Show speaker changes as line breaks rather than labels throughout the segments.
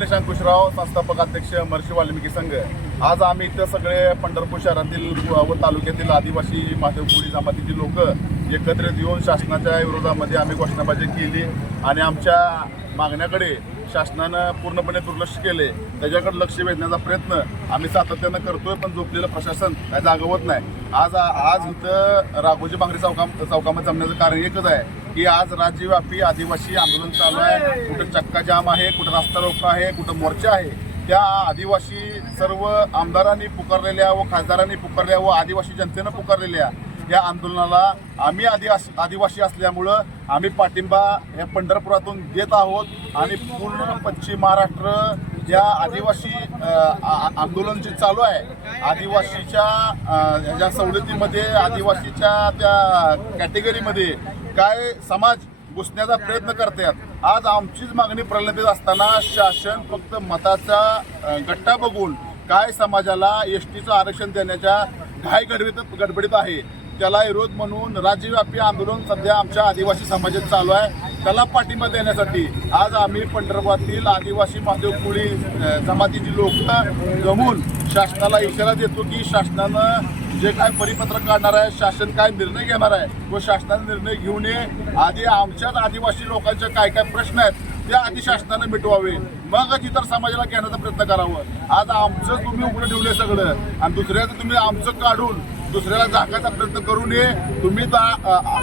गणेश अंकुशराव संस्थापक अध्यक्ष महर्षी वाल्मिकी संघ. आज आम्ही इथं सगळे पंढरपूर शहरातील व तालुक्यातील आदिवासी माधव कोळी जमातीची लोक एकत्रित येऊन शासनाच्या विरोधामध्ये आम्ही घोषणाबाजी केली आणि आमच्या मागण्याकडे शासनानं पूर्णपणे दुर्लक्ष केले. त्याच्याकडे लक्ष वेधण्याचा प्रयत्न आम्ही सातत्यानं करतोय पण झोपलेलं प्रशासन काय जागवत नाही. आज आज इथं राघोजी बांगरे चौका चौकामध्ये जमण्याचं कारण एकच आहे. की आज राज्यव्यापी आदिवासी आंदोलन चालू आहे. कुठं चक्काजाम आहे कुठं रास्ता रोको आहे कुठं मोर्चा आहे. त्या आदिवासी सर्व आमदारांनी पुकारलेल्या व खासदारांनी पुकारल्या व आदिवासी जनतेनं पुकारलेल्या या आंदोलनाला आम्ही आदिवासी आदिवासी असल्यामुळं आम्ही पाठिंबा या पंढरपुरातून देत आहोत आणि पूर्ण पश्चिम महाराष्ट्र ज्या आदिवासी आ- आंदोलन जे चालू आहे आदिवासीच्या ज्या सवलतीमध्ये आदिवासीच्या त्या कॅटेगरीमध्ये काय समाज घुसण्याचा प्रयत्न करतात आज आमचीच मागणी प्रलंबित असताना शासन फक्त मताचा गट्टा बघून काय समाजाला एस टीचं आरक्षण देण्याच्या घाय गडबडीत गडबडीत आहे. त्याला विरोध म्हणून राज्यव्यापी आंदोलन सध्या आमच्या आदिवासी समाजात चालू आहे. त्याला पाठिंबा देण्यासाठी आज आम्ही पंढरपुरातील आदिवासी महादेव कोळी जमातीची लोक जमून शासनाला इशारा देतो की शासनानं जे काय परिपत्रक काढणार आहे शासन काय निर्णय घेणार आहे व शासनाने निर्णय घेऊ नये आधी आमच्याच आदिवासी लोकांचे काय काय प्रश्न आहेत ते आधी शासनानं मिटवावे. मगच इतर समाजाला घेण्याचा प्रयत्न करावं. आज आमचं तुम्ही उघडं ठेवलंय सगळं आणि दुसऱ्याचं तुम्ही आमचं काढून दुसऱ्याला झाकायचा प्रयत्न करू नये. तुम्ही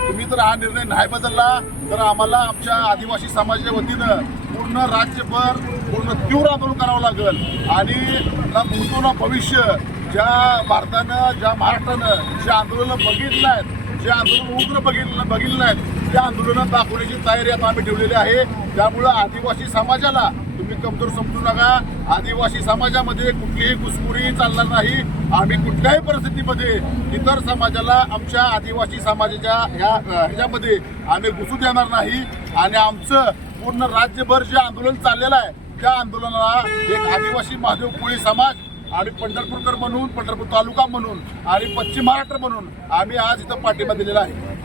तुम्ही जर हा निर्णय नाही बदलला तर आम्हाला आमच्या आदिवासी समाजाच्या वतीनं पूर्ण राज्यभर पूर्ण तीव्र आंदोलन करावं लागेल. आणि ना भूतो ना भविष्य ज्या भारतानं ज्या महाराष्ट्रानं जे आंदोलनं बघितलं आहेत जे आंदोलन उग्र बघितलं बघितलं नाहीत त्या आंदोलनात दाखवण्याची तयारी आता आम्ही ठेवलेली आहे. त्यामुळं आदिवासी समाजाला तुम्ही कमजोर समजू नका. आदिवासी समाजामध्ये कुठलीही घुसखोरी चालणार नाही. आम्ही कुठल्याही परिस्थितीमध्ये इतर समाजाला आमच्या आदिवासी समाजाच्या ह्या ह्याच्यामध्ये आम्ही घुसू देणार नाही. आणि आमचं पूर्ण राज्यभर जे आंदोलन चाललेलं आहे त्या आंदोलनाला एक आदिवासी महादेव कोळी समाज आणि पंढरपूरकर म्हणून पंढरपूर तालुका म्हणून आणि पश्चिम महाराष्ट्र म्हणून आम्ही आज इथं पाठिंबा दिलेला आहे.